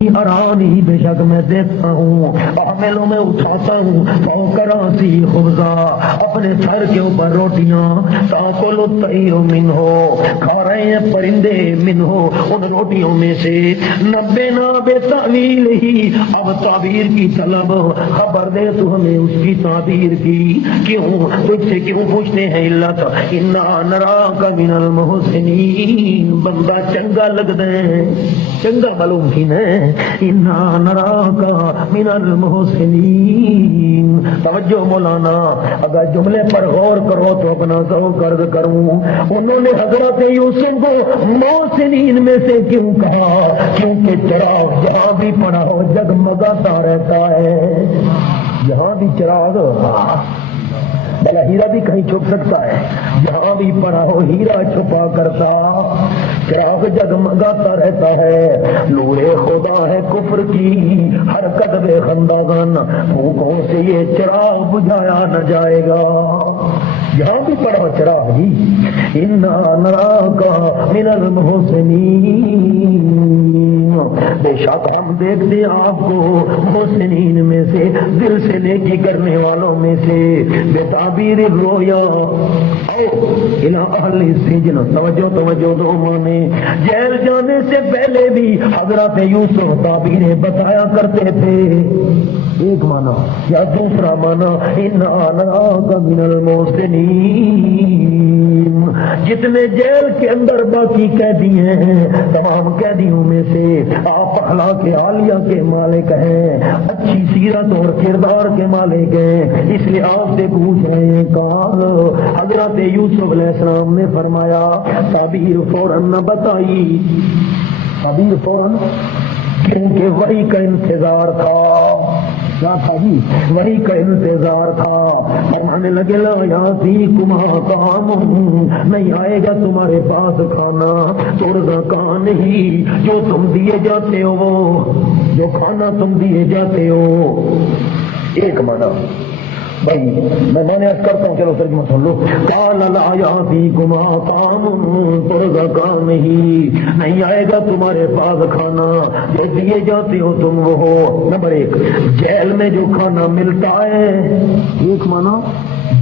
ارانی بے شک میں دیکھتا ہوں احملوں میں اٹھاتا ہوں فوق راسی خبزہ اپنے سر کے اوپر روٹیاں تاکل الطیر منہ کھا رہے ہیں پرندے منہ ان روٹیوں میں سے نبینا بے تعویل ہی اب تعبیر کی طلب خبر دے تو ہمیں اس کی تعبیر کی کیوں تجھ سے کیوں پوچھتے ہیں علت انا نراک من المحسنین بندہ چنگا لگتا ہے چنگا معلوم کی نا انا نراک من المحسنین توجہ مولانا اگر جملے پر غور کرو تو اپنا ذوق عرض کروں انہوں نے حضرت یوسف کو محسنین میں سے کیوں کہا کیونکہ چراغ جہاں بھی پڑا ہو جگمگاتا رہتا ہے جہاں بھی چراغ بلا ہیرا بھی کہیں چھپ سکتا ہے جہاں بھی پڑا ہو ہیرا چھپا کرتا چراغ جگمگاتا رہتا ہے نور خدا ہے کفر کی حرکت بے خنداغن بھوکوں سے یہ چراغ بجھایا نہ جائے گا جہاں بھی پڑا چراغ ہی انا نراک من المحسنین بے شک ہم دیکھتے آپ کو محسنین میں سے دل سے نیکی کرنے والوں میں سے بے تعبیر رویا او الى اہل السجن توجہ دو مانے جیل جانے سے پہلے بھی حضرت یوسف تعبیریں بتایا کرتے تھے ایک مانا یا دوسرا مانا انا نراک من المحسنین جتنے جیل کے اندر باقی قیدی ہیں تمام قیدیوں میں سے آپ اخلاق عالیہ کے مالک ہیں اچھی سیرت اور کردار کے مالک ہیں اس لیے آپ سے پوچھ رہے ہیں کال حضرت یوسف علیہ السلام نے فرمایا تعبیر فوراً نہ بتائی تعبیر فوراً کیونکہ وہی کا انتظار تھا کیا تھا جی وہی کا انتظار تھا فرمانے لگے لا یاتیکما طعام نہیں آئے گا تمہارے پاس کھانا ترزقان ہی جو تم دیے جاتے ہو جو کھانا تم دیے جاتے ہو ایک معنی بھائی میں مانے عرض کرتا ہوں چلو ترجمہ سن لو قال لا یاتیکما طعام ترزقان ہی نہیں آئے گا تمہارے پاس کھانا جو دیے جاتے ہو تم وہ ہو نمبر ایک جیل میں جو کھانا ملتا ہے ایک مانا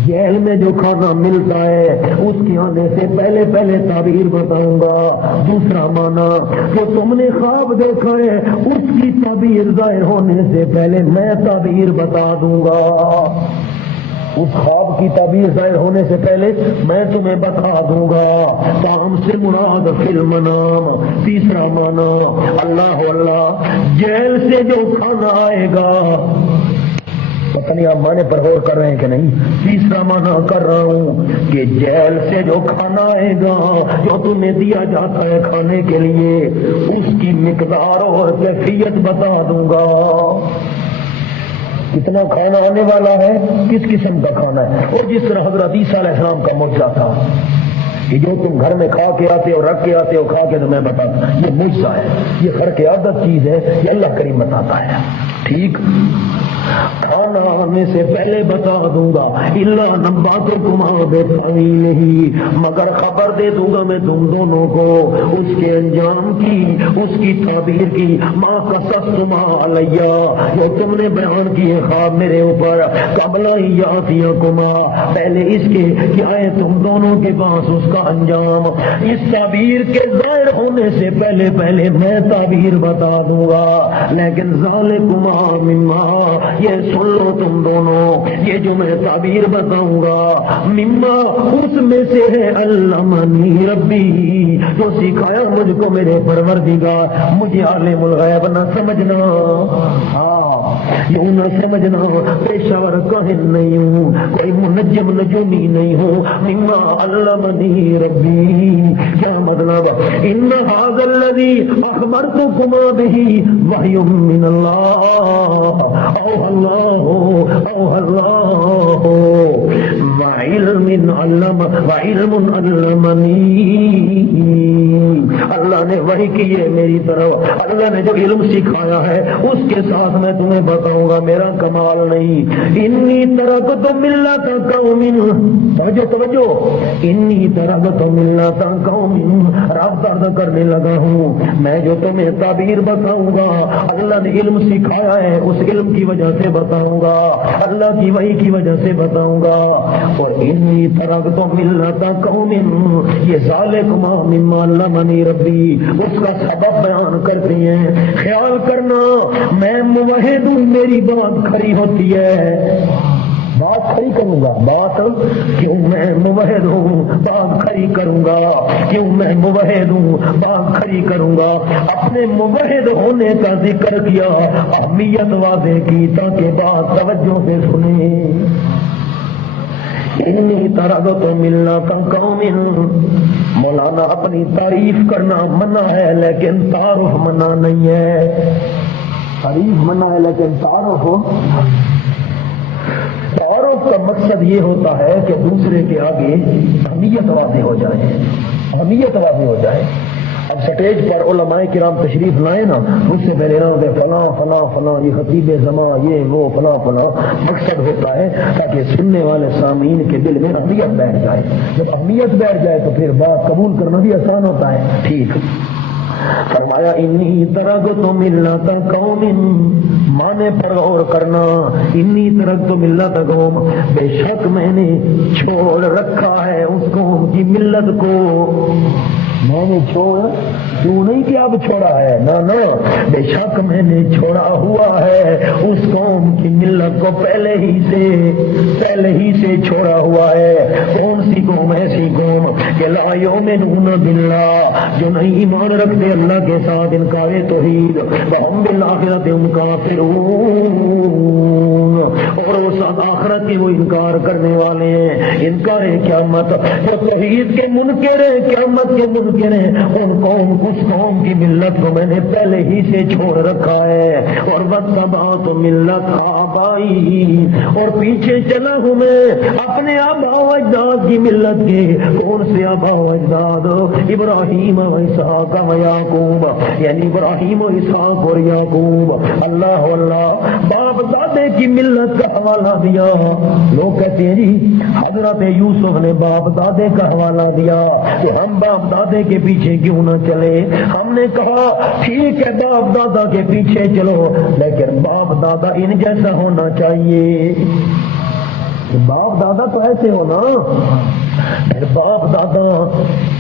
جیل میں جو کھانا ملتا ہے اس کے آنے سے پہلے تعبیر بتاؤں گا دوسرا مانا جو تم نے خواب دیکھا ہے اس کی تعبیر ظاہر ہونے سے پہلے میں تعبیر بتا دوں گا اس خواب کی تعبیر ظاہر ہونے سے پہلے میں تمہیں بتا دوں گا کام سے مراد فی المنام تیسرا مانا اللہ اللہ جیل سے جو کھانا آئے گا پتہ نہیں آپ معنی پر غور کر رہے ہیں کہ نہیں تیسرا معنی کر رہا ہوں کہ جیل سے جو کھانا آئے گا جو تمہیں دیا جاتا ہے کھانے کے لیے اس کی مقدار اور کیفیت بتا دوں گا کتنا کھانا آنے والا ہے کس قسم کا کھانا ہے اور جس طرح حضرت عیسیٰ علیہ السلام کا معجزہ تھا کہ جو تم گھر میں کھا کے آتے ہو رکھ کے آتے ہو کھا کے تو میں بتاتا ہوں یہ معجزہ ہے یہ خرق عادت چیز ہے یہ اللہ کریم بتاتا ہے ٹھیک کھانا آنے سے پہلے بتا دوں گا اللہ نبات تمہارا بے تعویل ہی مگر خبر دے دوں گا میں تم دونوں کو اس کے انجام کی اس کی تعبیر کی ماں قصصتم علیہ جو تم نے بیان کیے خواب میرے اوپر قبل یاتیکما پہلے اس کے کہ آئے تم دونوں کے پاس اس کا انجام اس تعبیر کے ظاہر ہونے سے پہلے میں تعبیر بتا دوں گا لیکن ذالکما مما یہ سن لو تم دونوں یہ جو میں تعبیر بتاؤں گا مما اس میں سے ہے علمنی ربی جو سکھایا مجھ کو میرے پروردگار مجھے عالم الغیب نہ سمجھنا یوں نہ سمجھنا پیشور کاہن نہیں ہوں کوئی منجم نجومی نہیں ہوں مما علمنی ربی کیا مطلب ان ھذا الذی اخبرتکما بہ وحی من اللہ اوہ اللہ علم علم وعلم علمنی، اللہ نے وحی کی ہے میری طرف، اللہ نے جو علم سکھایا ہے اس کے ساتھ میں تمہیں بتاؤں گا، میرا کمال نہیں۔ انی ترکت ملت قوم، توجہ، انی ترکت ملت قوم، رب درد کرنے لگا ہوں، میں جو تمہیں تعبیر بتاؤں گا اللہ نے علم سکھایا ہے، اس علم کی وجہ سے بتاؤں گا، اللہ کی وحی کی وجہ سے بتاؤں گا۔ اور انی ترکت ملت قوم، یہ ذالکم مما علمنی ربی، اس کا سبب بیان کرتے ہیں۔ خیال کرنا میں موحد ہوں، میری بات کھری ہوتی ہے، بات کھری کروں گا، بات کیوں میں موحد ہوں بات کھری کروں گا، کیوں میں موحد ہوں بات کھری کروں گا۔ اپنے موحد ہونے کا ذکر کیا، اہمیت واضح کی تاکہ بات توجہ سے سنیں۔ انی ترکت ملت قوم، مولانا اپنی تعریف کرنا منع ہے لیکن تعارف منع نہیں ہے، تعریف منع ہے لیکن تعارف کا مقصد یہ ہوتا ہے کہ دوسرے کے آگے اہمیت واضح ہو جائے، اہمیت واضح ہو جائے۔ اب سٹیج پر علماء کرام تشریف لائے نا، اس سے پہلے نہ ہوتے فلاں فلاں فلاں، یہ خطیب زماں، یہ وہ فلاں فلاں، مقصد ہوتا ہے تاکہ سننے والے سامعین کے دل میں اہمیت بیٹھ جائے، جب اہمیت بیٹھ جائے تو پھر بات قبول کرنا بھی آسان ہوتا ہے۔ ٹھیک فرمایا انی ترکت ملت قوم، مانے پر غور کرنا، انی ترکت ملت قوم، بے شک میں نے چھوڑ رکھا ہے اس قوم کی ملت کو، میں نے چھوڑ کیوں نہیں کہ اب چھوڑا ہے، نہ بے شک میں نے چھوڑا ہوا ہے اس قوم کی ملت کو، پہلے ہی سے چھوڑا ہوا ہے۔ کون سی قوم؟ ایسی قوم کہ لا یؤمنون باللہ، جو نہیں ایمان رکھتے اللہ کے ساتھ، انکار توحید، وہم بالآخرۃ ہم کافرون، اور اس آخرت کے وہ انکار کرنے والے ہیں، انکار قیامت، جو توحید کے منکر ہیں، قیامت کے منکر ہیں، ان قوم اس قوم کی ملت کو میں نے پہلے ہی سے چھوڑ رکھا ہے۔ اور واتبعت ملت آبائی، اور پیچھے چلا ہوں میں اپنے آبا و اجداد کی ملت کے۔ کون سے آبا و اجداد؟ ابراہیم و اسحاق و یعقوب، یعنی ابراہیم و اسحاق اور یعقوب، اللہ اللہ، باپ دادے کی ملت کا حوالہ دیا۔ لوگ کہتے ہیں جی حضرت یوسف نے باپ دادے کا حوالہ دیا کہ ہم باپ دادے کے پیچھے کیوں نہ چلے؟ ہم نے کہا ٹھیک ہے باپ دادا کے پیچھے چلو، لیکن باپ دادا ان جیسا ہونا چاہیے، باپ دادا تو ایسے ہونا، پھر باپ دادا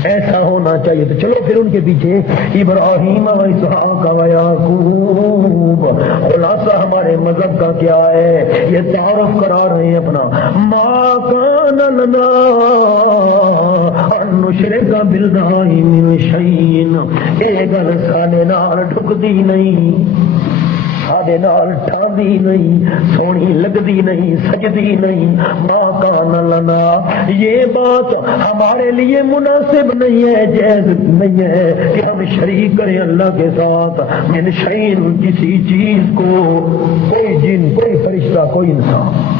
ایسا ہونا چاہیے، تو چلو پھر ان کے پیچھے ابراہیم و اسحاق و یعقوب۔ خلاصہ ہمارے مذہب کا کیا ہے؟ یہ تعارف کرا رہے ہیں اپنا، ما کان لنا ان نشرک باللہ من شیء، اے گل ساڈے نال ٹھکدی نہیں، ساڈے نال ٹھاندی نہیں، سونی لگدی نہیں، سجدی نہیں، ما کان لنا، یہ بات ہمارے لیے مناسب نہیں ہے، جائز نہیں ہے کہ ہم شریک کریں اللہ کے ساتھ من شیء، کسی چیز کو، کوئی جن، کوئی فرشتہ، کوئی انسان۔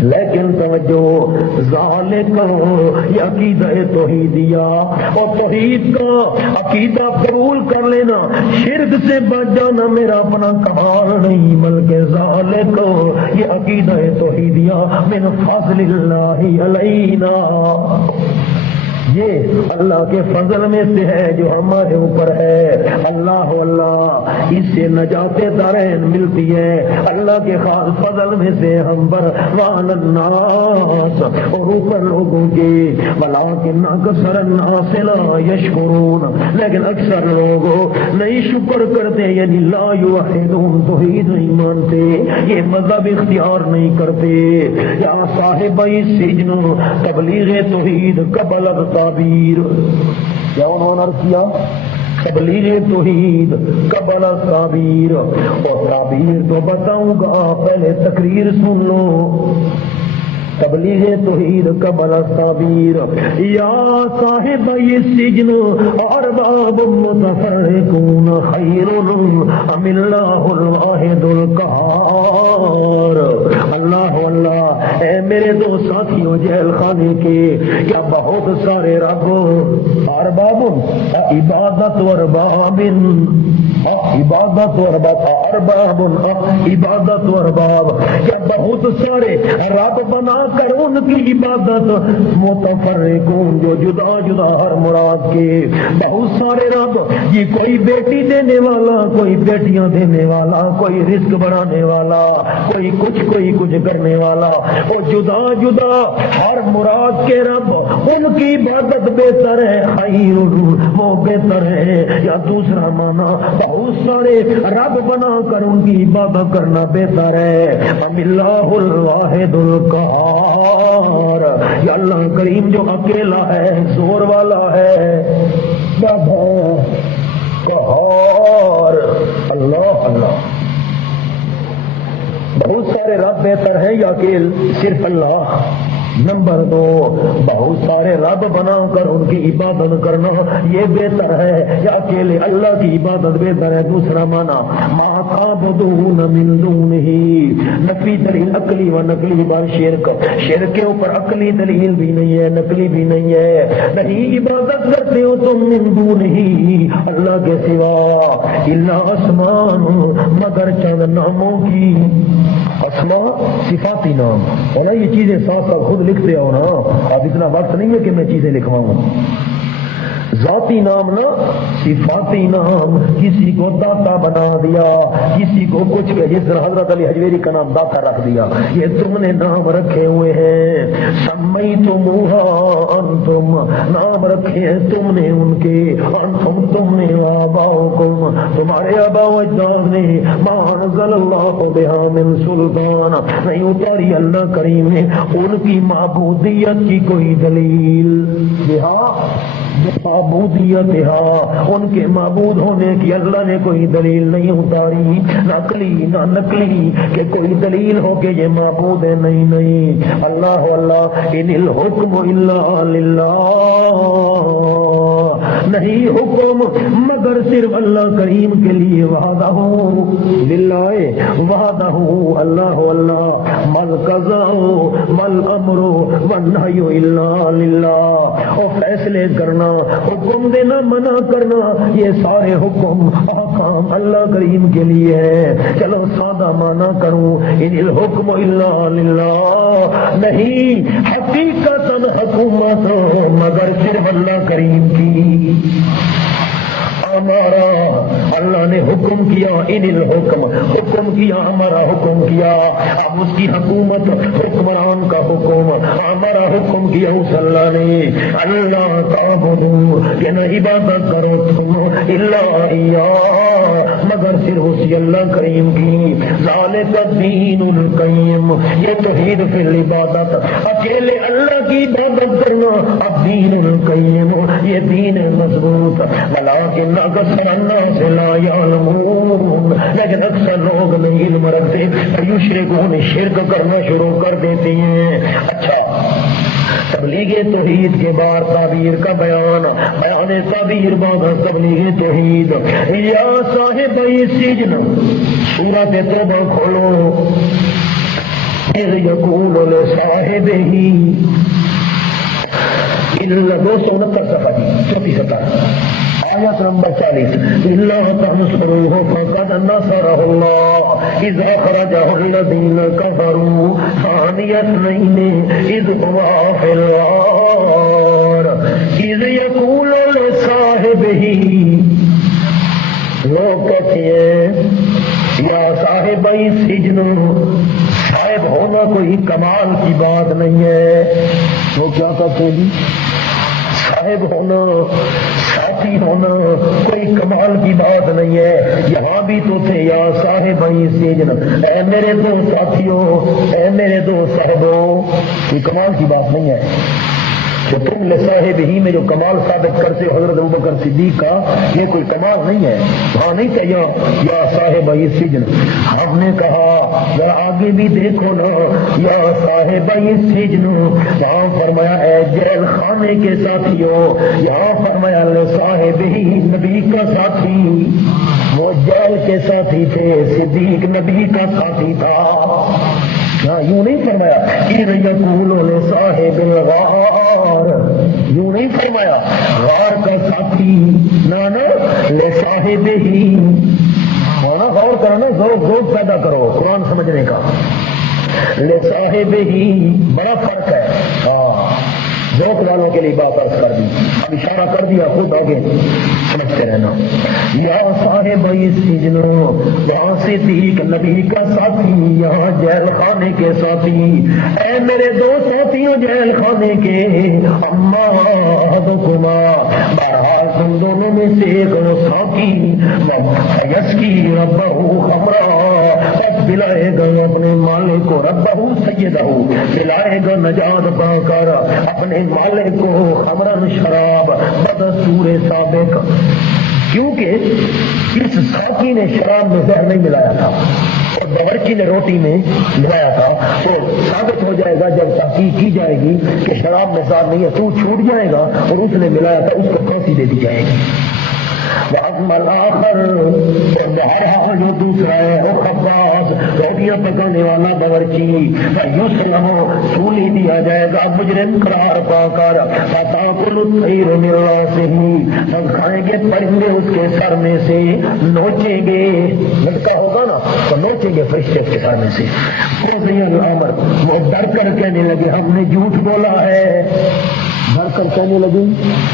لیکن توجہ، ذالک یہ عقیدہ توحیدیہ، اور توحید کا عقیدہ قبول کر لینا، شرک سے بچ جانا میرا اپنا کمال نہیں، بلکہ ذالک یہ عقیدہ توحیدیہ من فضل اللہ علینا، یہ اللہ کے فضل میں سے ہے جو ہمارے اوپر ہے۔ اللہ اللہ، اس سے نجات دارین ملتی ہے، اللہ کے خاص فضل میں سے ہم پر، وعلی الناس، اور اوپر لوگوں کے، ولکن اکثر الناس لا یشکرون، لیکن اکثر لوگ نہیں شکر کرتے، یعنی لا یوحدون، توحید نہیں مانتے، یہ مذہب اختیار نہیں کرتے۔ یا صاحب السجن، تبلیغ توحید قبل تعبیر، کیا انہوں نے عرض کیا؟ تبلیغ توحید قبل تعبیر، اور تعبیر تو بتاؤں گا، پہلے تقریر سن لو۔ تبلیغ توحید قبل التعبیر یا صاحب السجن ارباب متفرقون خیر ام اللہ الواحد القہار۔ اللہ اللہ، اے میرے دو ساتھیوں جیل خانے کے، کیا بہت سارے رب، ارباب عبادت و ارباب، عبادت و ارباب، ارباب عبادت و ارباب، کیا بہت سارے رب بنا کر ان کی عبادت، متفرقون جو جدا جدا ہر مراد کے، بہت سارے رب، یہ کوئی بیٹی دینے والا، کوئی بیٹیاں دینے والا، کوئی رزق بڑھانے والا، کوئی کچھ کرنے والا، وہ جدا جدا ہر مراد کے رب، ان کی عبادت بہتر ہے، خیر وہ بہتر ہے، یا دوسرا معنی بہت سارے رب بنا کر ان کی عبادت کرنا بہتر ہے، ام اللہ الواحد القہار، یا اللہ کریم جو اکیلا ہے، زور والا ہے، قہار۔ اللہ اللہ، بہت سارے رب بہتر ہیں یا کہ صرف اللہ؟ نمبر 2، بہت سارے رب بنا کر ان کی عبادت کرنا یہ بہتر ہے یا اکیلے اللہ کی عبادت بہتر ہے؟ دوسرا معنی ما تعبدون من دونہ، نفی دلیل عقلی و نقلی بر شرک، شرک کے اوپر عقلی دلیل بھی نہیں ہے، نقلی بھی نہیں ہے، نہیں عبادت کرتے ہو تم من دونہ اللہ کے سوا، الا اسمان مگر چند ناموں کی، اسماء صفاتی نام ہے نا، یہ چیزیں ساتھ ساتھ خود لکھتے ہو نا، اب اتنا وقت نہیں ہے کہ میں چیزیں لکھواؤں، ذاتی نام نہ صفاتی نام، کسی کو داتا بنا دیا، کسی کو کچھ کہ جس طرح حضرت علی حجویری کا نام داتا رکھ دیا، یہ تم نے نام رکھے ہوئے ہیں، سمیتموہا انتم، نام رکھے ہیں تم نے ان کے، انتم تم نے، آباؤکم تمہارے آبا و اجداد نے، ما انزل اللہ بہا من سلطان، نہیں اتاری اللہ کریم نے ان کی معبودیت کی کوئی دلیل، بہا معبودیت، ان کے معبود ہونے کی اللہ نے کوئی دلیل نہیں اتاری، نقلی نہ نقلی کہ کوئی دلیل ہو کہ یہ معبود ہے، نہیں نہیں، اللہ اللہ، ان الحکم الا للہ، نہیں حکم مگر صرف اللہ کریم کے لیے، وحدہ للہ، وحدہ اللہ اللہ، مل قضاء مل امر والنہی الا للہ، اور فیصلے کرنا، حکم دینا، منع کرنا، یہ سارے حکم احکام اللہ کریم کے لیے ہے۔ چلو سادہ معنی کروں، ان الحکم الا للہ، نہیں حقیقت حکومت مگر صرف اللہ کریم کی، ہمارا اللہ نے حکم کیا، ان الحکم حکم کیا، ہمارا حکم کیا، اب اس کی حکومت، حکمران کا حکم، ہمارا حکم کیا اس اللہ نے، اللہ تعبدو کہ نہ عبادت کرو تم، الا ایاہ مگر صرف اسی اللہ کریم کی، ذالک الدین القیم، یہ توحید فی العبادت، اکیلے اللہ کی عبادت کرنا، اب دین القیم یہ دین مضبوط، ولیکن اکثر الناس لا یعلمون، لیکن اکثر لوگ نہیں علم رکھتے، یشرکون شرک کرنا شروع کر دیتے ہیں۔ اچھا، تبلیغ توحید کے بعد تعبیر کا بیان تعبیر بعد تبلیغ توحید، یا صاحب السجن، سورۃ توبہ کھولو، اذ یقول لصاحبہ، 269 صفحہ 34 سطح، آیت نمبر 40، اللہ تنصروہ فقد نصرہ اللہ اذ اخرجہ الذین کفروا ثانی اثنین اذ ہوا فی الغار اذ یقول لصاحبہ، لوگ کہتے ہیں یا صاحب السجن، صاحب ہونا کوئی کمال کی بات نہیں ہے، وہ کیا کہتے ہیں؟ صاحب ہونا، ساتھی ہونا کوئی کمال کی بات نہیں ہے، یہاں بھی تو تھے یا صاحب السجن، اے میرے دو ساتھیوں، اے میرے دو صاحبوں، کوئی کمال کی بات نہیں ہے، کہ تم نے صاحب ہی میں جو کمال ثابت کرتے ہو حضرت ابوبکر صدیق کا، یہ کوئی کمال نہیں ہے، وہاں نہیں کہا یا صاحب یہ سجن، ہم نے کہا ذرا آگے بھی دیکھو نا، یا صاحب یہ سجن، وہاں فرمایا اے جیل خانے کے ساتھیوں، یہاں فرمایا صاحب ہی نبی کا ساتھی، وہ جیل کے ساتھی تھے، صدیق نبی کا ساتھی تھا، یوں نہیں فرمایا صاحب الغار، یوں نہیں فرمایا غار کا ساتھی، نانا لے صاحب ہی، ہونا غور کرو نا، ذوق پیدا کرو قرآن سمجھنے کا، لے صاحب ہی بڑا فرق ہے، ذوق والوں کے لیے بات عرض کر دی، اب اشارہ کر دیا، خود آگے سمجھتے رہنا، یا صاحب السجن، وہاں صدیق نبی کا ساتھی، یہاں جیل خانے کے ساتھی، اے میرے دو ساتھیوں جیل خانے کے، اما احدکما، بہرحال تم دونوں میں سے ایک ساتھی، یسکی ربہ خمرا، بس پلائے گا اپنے مالک کو، ربہ سیدہ، پلائے گا نجات پا کر اپنے مالک کو، خمرن شراب بدستور سابق، کیونکہ اس ساتھی نے شراب میں زہر نہیں ملایا تھا اور باورچی نے روٹی میں ملایا تھا، تو ثابت ہو جائے گا جب تحقیق کی جائے گی کہ شراب میں زہر نہیں ہے، تو چھوٹ جائے گا اور اس نے ملایا تھا، اس کو پھانسی دے دی جائے گی۔ آخر بہرحال جو دوسرا ہے وہ خباز، روٹیاں پکانے والا باورچی، یسلم سولی دیا جائے گا مجرم قرار پا کر، فتاکل الطیر من راسہ، سب کھائیں گے پرندے اس کے سر میں سے، نوچیں گے، لڑکا ہوگا نا تو نوچیں گے فرشتے اس کے سر میں سے، قضی الامر، وہ ڈر کر کہنے لگے ہم نے جھوٹ بولا ہے، ڈر کر کہنے لگی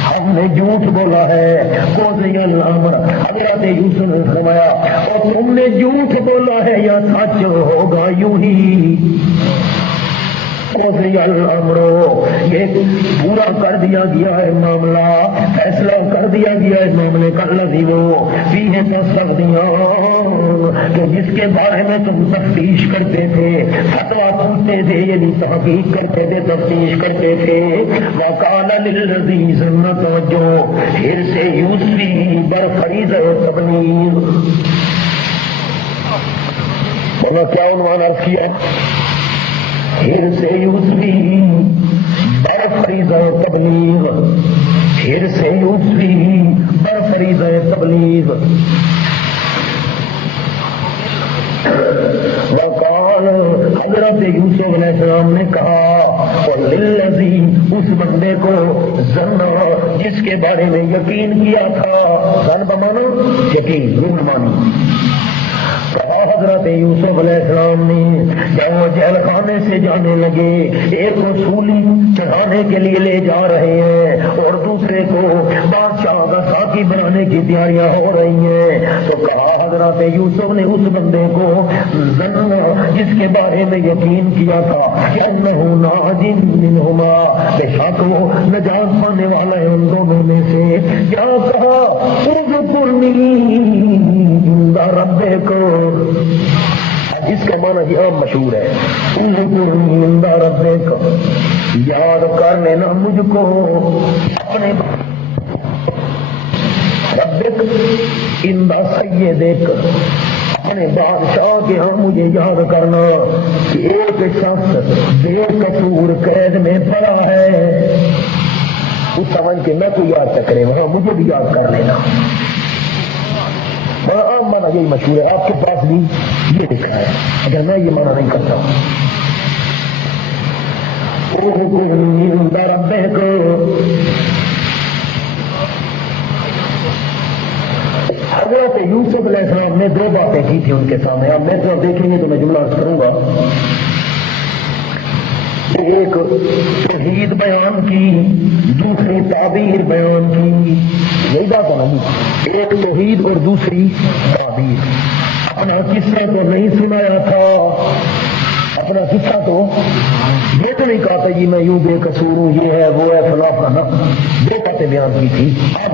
ہم نے جھوٹ بولا ہے، قضی الامر، حضرت یوسف نے فرمایا اور تم نے جھوٹ بولا ہے یا سچ ہوگا یوں ہی، قضی الامر، یہ پورا کر دیا گیا ہے معاملہ، فیصلہ کر دیا گیا ہے معاملے کا، الذی وہ فیہ تستفتیان، کہ جس کے بارے میں تم تفتیش کرتے تھے، فتویٰ پوچھتے تھے، یعنی تحقیق کرتے تھے، تفتیش کرتے تھے، وقال للذی ظن توجہ، پھر سے یوسفی بر فریضہ تبلیغ، کیا عنوان عرض کیا، پھر سے یوسفی بر فریضہ تبلیغ، پھر سے یوسفی بر فریضہ تبلیغ، وقال، حضرت یوسف علیہ السلام نے کہا، للذی، اس بندے کو، ظن، جس کے بارے میں یقین کیا تھا، ظن بمانا یقین، روح مانی، حضرت یوسف علیہ السلام نے جب وہ جیل خانے سے جانے لگے، ایک کو سولی چڑھانے کے لیے لے جا رہے ہیں اور دوسرے کو بادشاہ کا ساقی بنانے کی تیاریاں ہو رہی ہیں، تو کہا حضرت یوسف نے اس بندے کو، جس کے بارے میں یقین کیا تھا کہ انہ ناج منہما، بے شک وہ نجات پانے والا ہے ان دونوں میں سے، کیا کہا اذکرنی عند ربک، جس کا معنی یہ عام مشہور ہے، اذکرنی عند ربک، یاد کر لینا مجھ کو اپنے ربک عند سیدک، اپنے بادشاہ کے ہاں مجھے یاد کرنا کہ ایک شخص بے قصور قید میں پڑا ہے، اس سمجھ کے میں کو یاد تک کرے، وہاں مجھے بھی یاد کر لینا، بڑا عام معنی یہی مشہور ہے، آپ کے پاس بھی یہ لکھا ہے، اگر میں یہ معنی نہیں کرتا ہوں، حضرت یوسف علیہ السلام نے دو باتیں کی تھی ان کے سامنے، آپ میرے طرف دیکھیں گے تو میں جملہ عرض کروں گا، ایک توحید بیان کی، دوسری تعبیر بیان کی، یہی بات ہے نہیں، ایک توحید اور دوسری تعبیر، اپنا قصہ تو نہیں سنایا تھا، اپنا قصہ تو یہ تو نہیں کہا تھا جی میں یوں بے قصور ہوں، یہ ہے وہ ہے فلاں فلاں، دو باتیں بیان کی تھی، اب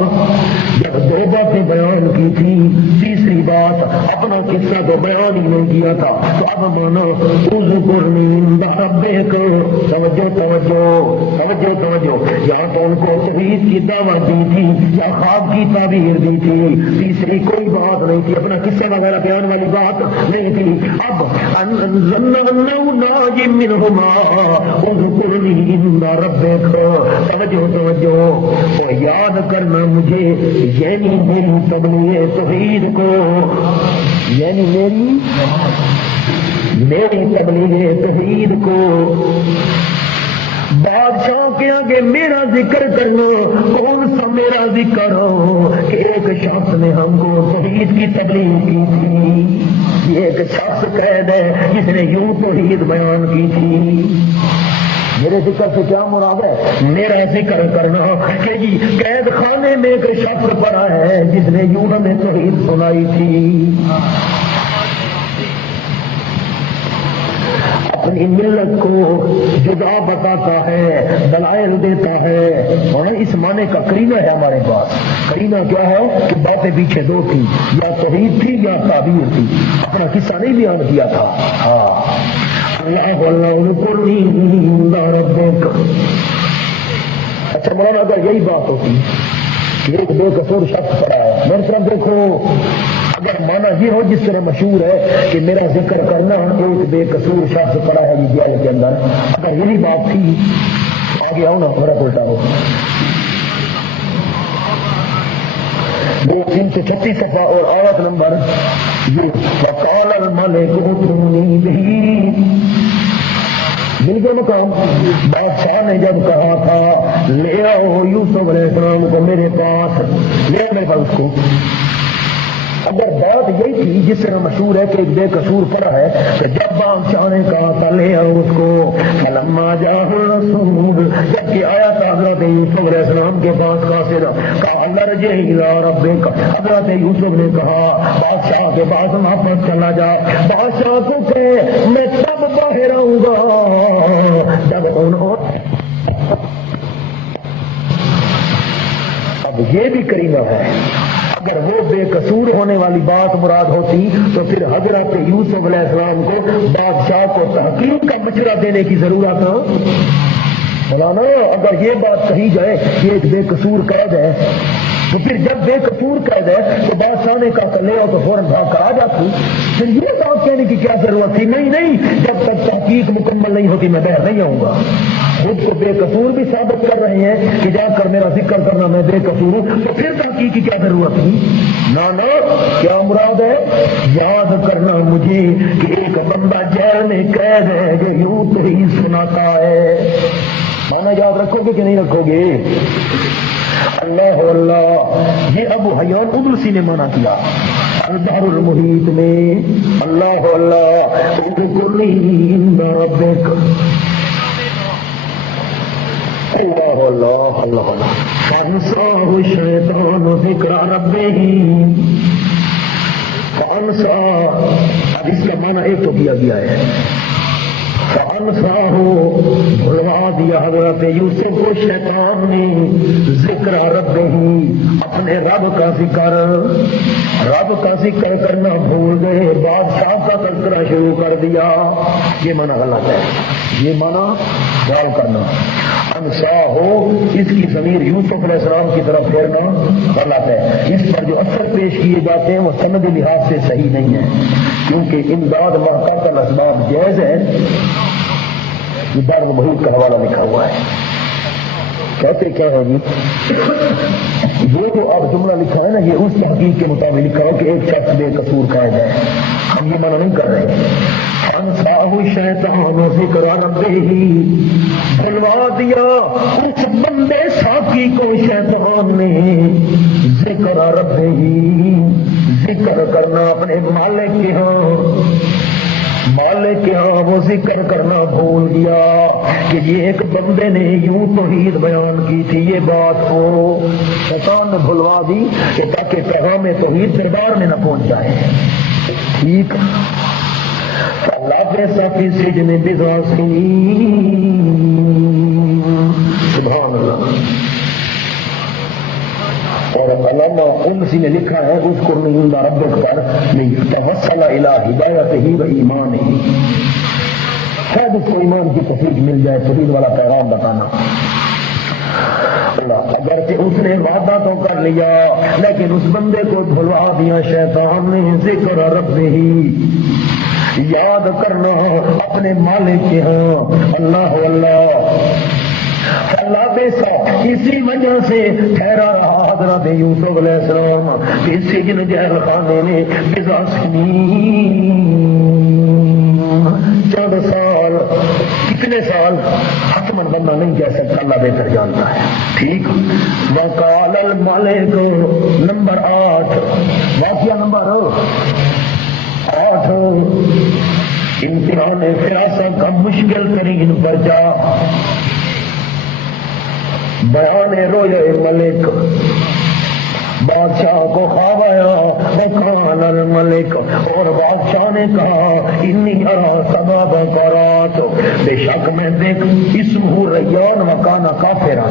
جب دو باتیں بیان کی تھی، تیسری بات اپنا قصہ تو بیان ہی نہیں کیا تھا، تو اب مانا اذکرنی عند ربک، توجہ توجہ توجہ توجہ، یہاں تو ان کو توحید کی دعوت دی تھی یا خواب کی تعبیر دی تھی، تیسری کوئی بات نہیں تھی، اپنا قصہ وغیرہ بیان والی بات نہیں تھی۔ اب ناج منہما اذکرنی عند ربک، توجہ توجہ، تو یاد کرنا مجھے، یعنی میری تبلیغ توحید کو، یعنی میری تبلیغ توحید کو بادشاہ کے آگے میرا ذکر کرنا، کون سا میرا ذکر ہو کہ ایک شخص نے ہم کو توحید کی تبلیغ کی تھی، یہ ایک شخص قید ہے جس نے یوں توحید بیان کی تھی۔ میرے ذکر سے کیا مراد ہے؟ میرا ذکر کرنا کہ جی قید خانے میں ایک شخص پڑا ہے جس نے یوں ہمیں توحید سنائی تھی، اپنی ملت کو جدا بتاتا ہے، دلائل دیتا ہے، اور اس معنی کا کرینہ ہے ہمارے پاس۔ کرینہ کیا ہے کہ باتیں پیچھے دو تھی، یا توحید تھی یا تعبیر تھی، اپنا قصہ نہیں بیان کیا تھا۔ ہاں اچھا مولانا، اگر یہی بات ہوتی کہ ایک بے قصور شخص پڑا ہے، میرے طرف دیکھو، اگر مانا یہ ہو جس طرح مشہور ہے کہ میرا ذکر کرنا ایک بے قصور شخص پڑا ہے یہ جیل کے اندر، اگر یہی بات تھی، آگے آؤ نا، میرا الٹا ہو 336 صفحہ اور آیت نمبر یہ، وقال الملک ائتونی بہ، مل گیا مقام، بادشاہ نے جب کہا تھا لے آؤ یوسف علیہ السلام کو میرے پاس، لے آؤ میرے پاس اس کو۔ اگر بات یہی تھی جس طرح مشہور ہے کہ ایک بے قصور پڑا ہے، تو جب بادشاہ نے کہا تھا لے آؤ اس کو، فلما جاء الرسول، جب کہ آیا تھا حضرت یوسف علیہ السلام کے پاس قاصد، کہا ارجع الی ربک، حضرت یوسف نے کہا بادشاہ کے پاس واپس چلا جا، بادشاہ کو کہ میں تب باہر آؤں گا جب انہوں، اب یہ بھی کریمہ ہے، اگر وہ بے قصور ہونے والی بات مراد ہوتی تو پھر حضرت یوسف علیہ السلام کو بادشاہ کو تحقیق کا مشورہ دینے کی ضرورت ہے۔ مولانا اگر یہ بات کہی جائے کہ ایک بے قصور قید ہے، تو پھر جب بے قصور قید ہے تو بادشاہ نے کہا لے آؤ تو فوراً بھاگ کر آ جاتی، پھر یہ بات کہنے کی کیا ضرورت تھی؟ نہیں نہیں، جب تک تحقیق مکمل نہیں ہوتی میں باہر نہیں آؤں گا۔ خود کو بے قصور بھی ثابت کر رہے ہیں کہ جا کر میرا ذکر کرنا میں بے قصور ہوں، تو پھر تحقیق کی کیا ضرورت تھی؟ نہ کیا مراد ہے؟ یاد کرنا مجھے کہ ایک بندہ جیل میں قید ہے جو یوں تو ہی سناتا ہے، مانا یاد رکھو گے کہ نہیں رکھو گے؟ اللہ اللہ، یہ ابو حیان ادرسی نے منع کیا البحر المحیط میں، اللہ اللہ اذکرنی عند ربک، اللہ اللہ اللہ اللہ، فانساہ الشیطان ذکر ربہ، فانسا، اب اس کا معنی ایک تو کیا گیا ہے، فانساہ بھلوا دیا حضرت یوسف کو شیطان نے ذکر ربہ، اپنے رب کا ذکر کرنا بھول گئے، بادشاہ کا تذکرہ شروع کر دیا، یہ معنی غلط ہے، یہ معنی غور کرنا، انسا ہو اس کی ضمیر یوسف علیہ السلام کی طرف پھیرنا غلط ہے، اس پر جو اثر پیش کیے جاتے ہیں وہ سندی لحاظ سے صحیح نہیں ہے، کیونکہ امداد محقق الاسباب جائز ہے، یہ دار محیط کا حوالہ لکھا ہوا ہے، کہتے کیا ہے جی، یہ جو اب جملہ لکھا ہے نا یہ اس تحقیق کے مطابق لکھا ہو کہ ایک شخص بے قصور قید ہے، ہم یہ منع نہیں کر رہے۔ انساہ شیطان ذکر ربہ، بھلوا دیا اس بندے ساقی کو شیطان نے ذکر ربہ، ذکر کرنا اپنے مالک کے ہاں وہ ذکر کرنا بھول گیا کہ یہ ایک بندے نے یوں توحید بیان کی تھی، یہ بات کو شیطان نے بھلوا دی کہ تاکہ پیغام توحید دربار میں نہ پہنچ جائے، ٹھیک۔ فلبث فی السجن بضع سنین، سبحان اللہ، اور علامہ انسی نے لکھا ہے اذکر عند ربک پر نہیں توسل الی ہدایتہ و ایمانہ، شاید اس کو ایمان کی توفیق مل جائے، توحید والا پیغام بتانا۔ اگرچہ اس نے وعدہ تو کر لیا لیکن اس بندے کو بھلوا دیا شیطان نے، ذکر ربہ، یاد کرنا اپنے مالک کے ہاں، اللہ اللہ اللہ بے سا، اسی وجہ سے ٹھہرا رہا حضرت یوسف علیہ السلام اس سجن جیل خانے میں بضع سنین، چند سال، کتنے سال حتمن بندہ نہیں کہہ سکتا، اللہ بہتر جانتا ہے، ٹھیک۔ وقال الملک، نمبر 8، واقعہ نمبر 8، امتحان فراست کا مشکل ترین درجہ، بیان روئے ملک، بادشاہ کو خواب آیا، وقال الملک، اور بادشاہ نے کہا انی ارا سبا بقرات، بے شک میں دیکھ، اسمہ ریان وکانا کافرا،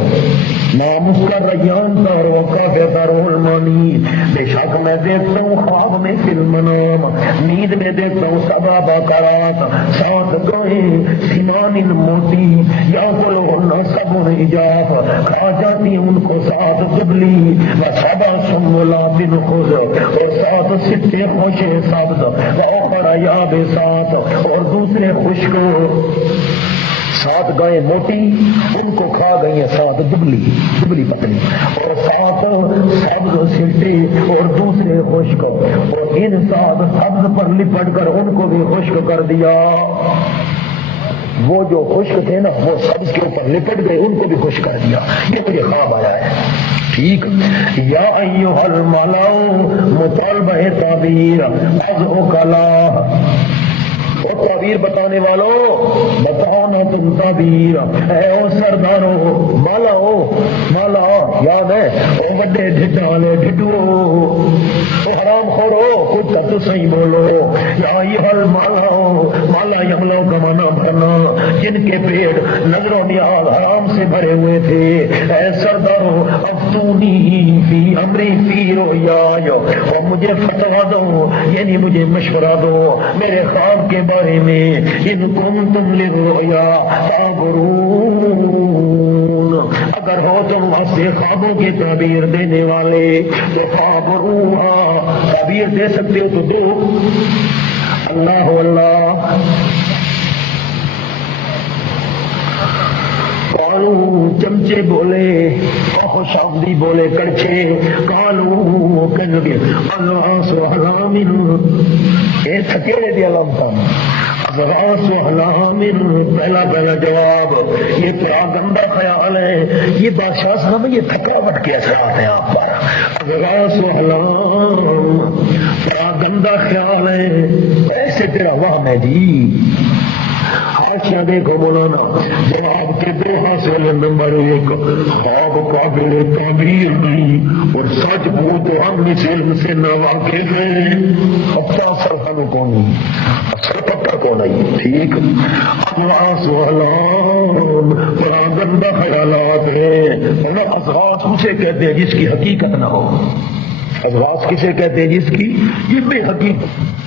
نام اس کا ریان تھا اور وہ کافر تھا، المانی، بے شک میں دیکھتا ہوں خواب میں فی المنام، نیند میں دیکھتا ہوں سبا بقرات، 7 گائیں سنان موٹی، یا کلہن سبع عجاف، کھا جاتی ہیں ان کو 7 جبلی، و سبع سنبلات خضر، اور 7 سٹے خوشے سبز، وآخر یابسات، اور دوسرے خشک، 7 گائیں موٹی ان کو کھا گئی ہیں 7 جبلی پتلی، اور 7 سبز سٹے اور دوسرے خشک، اور ان 7 سبز پر لپٹ کر ان کو بھی خشک کر دیا، وہ جو خشک تھے نا وہ سبز کے اوپر لپٹ گئے، ان کو بھی خشک کر دیا، یہ مجھے خواب آیا ہے، ٹھیک۔ یا ایھا الملأ، مطالبہ تعبیر، از اوکلا، اور تعبیر بتانے والوں بتانا تم تعبیر، اے او سردارو، مالا یاد ہے او بڑے ڈھڈا والے ڈھڈو، او حرام خورو کچھ تو صحیح بولو، یا ایھا مالا یملو کا مانا بھرنا، جن کے پیٹ نظر و نیاز حرام سے بھرے ہوئے تھے، اے سردارو افتونی فی امری فی رؤیایا، اور مجھے فتوا دو، یعنی مجھے مشورہ دو میرے خواب کے بارے میں، ان کنتم للرؤیا تعبرون، اگر ہو تم واسطے خوابوں کی تعبیر دینے والے تو فابروہا، تعبیر دے سکتے ہو تو دو، اللہ اللہ۔ کالو، چمچے بولے، خوش آمدی بولے کڑچے، کالو کہنے لگے اللہ سبحانہ، اے تھکیرے دی علامتاں، پہلا جواب، یہ کیا گندا خیال ہے، یہ بادشاہ صاحب یہ تھکاوٹ کے اثرات ہیں آپ پر، بڑا گندا خیال ہے، ایسے تیرا وہم ہے جی۔ حاشیہ دیکھو مولانا، جواب کے 2 حاصل، نمبر 1 خواب قابل تعبیر نہیں، اور سچ وہ تو ہم علم سے نہ واقف ہیں، اب کیا اثر خانوں کو نہیں، اثر پتہ کو نہیں، ٹھیک۔ اغراض والام، بڑا گندہ خیالات ہیں، اغراض اسے کہتے ہیں جس کی حقیقت نہ ہو، اغراض کسے کہتے ہیں جس کی یہ بے حقیقت،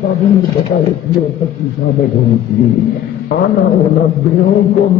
تعبیر بتا، اس لیے سچی ثابت ہوئی تھی، آنا نبئکم